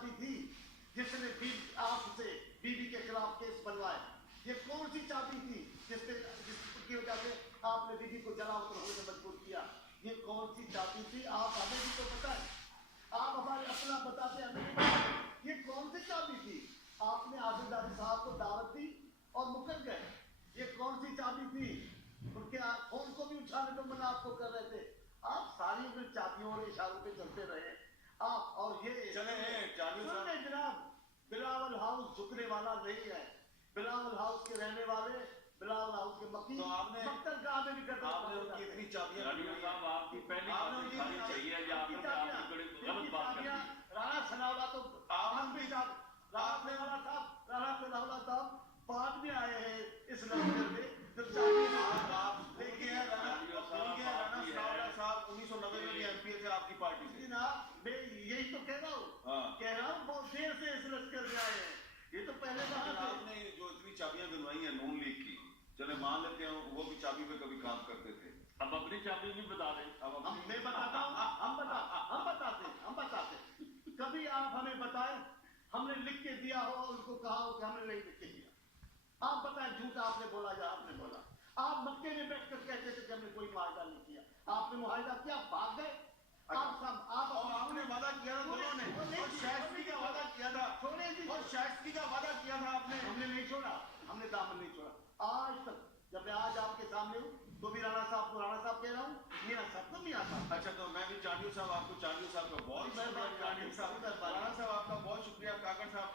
चाबी थी जिसने आप से बीवी के खिलाफ केस बनवाए? ये कौन सी चाबी थी जिसकी वजह से आपने बीवी को जलावतन होने में मजबूर किया? ये कौन सी चाबी थी? आप हमें भी तो बताएं, आप हमारे अपना बताते हमें नहीं बताते। ये कौन सी चाबी थी? आपने आसिफ जारी साहब को दावत दी और मुकर गए, ये कौन सी चाबी थी? उनके फोन को भी उठाने को मना आपको कर रहे थे। आप सारी उम्र चाबियों और इशारों पे चलते रहे आप। और ये चले सुनने जनाब, बिलावल हाउस झुकने वाला नहीं है। बिलावल हाउस के रहने वाले, बिलावल हाउस के मक्की, तो आपने मक्तल कहाँ में भी करते हैं। आपने उनकी इतनी चाबियां साहब आपकी पहली बात चाहिए या आपने गलत बात कर दी। राणा सनावला तो आप भी राणा सनावला साहब बाद में आए हैं इस लश्कर में। आप देखिए राणा सनावला साहब 1990 में भी एमपी थे आपकी पार्टी से। मैं यही तो कह रहा हूँ बहुत देर से इस लश्कर में आए हैं। ये तो पहले आपने जो इतनी चाबियां दिलवाई हैं नून लीग की, चले मान लेते हैं वो भी चाबी पे कभी काम करते थे। अब अपनी चाबी भी बता दें। मैं बताता हूँ, हम बताते हैं। कभी आप हमें बताएं हमने लिख के दिया हो, उनको कहा हो कि हमने नहीं लिख के दिया। आप बताएं झूठ आपने बोला या आपने बोला। आप मक्के में बैठकर कहते थे कि हमने कोई मुआहदा नहीं किया। आपने मुआहदा किया, भाग गए। आपने वादा किया था दोनों ने, और शाइस्ती का वादा किया था, और शाइस्ती का वादा किया था आपने। हमने नहीं छोड़ा, हमने दामन नहीं छोड़ा आज तक। जब मैं आज आपके सामने हूँ तो भी राणा साहब को राणा साहब कह रहा हूँ, मियां साहब को मियां साहब। अच्छा, तो मैं भी चांडियो साहब आपको चांडियो साहब का बहुत शुक्रिया, राणा साहब आपका बहुत शुक्रिया, काकड़ साहब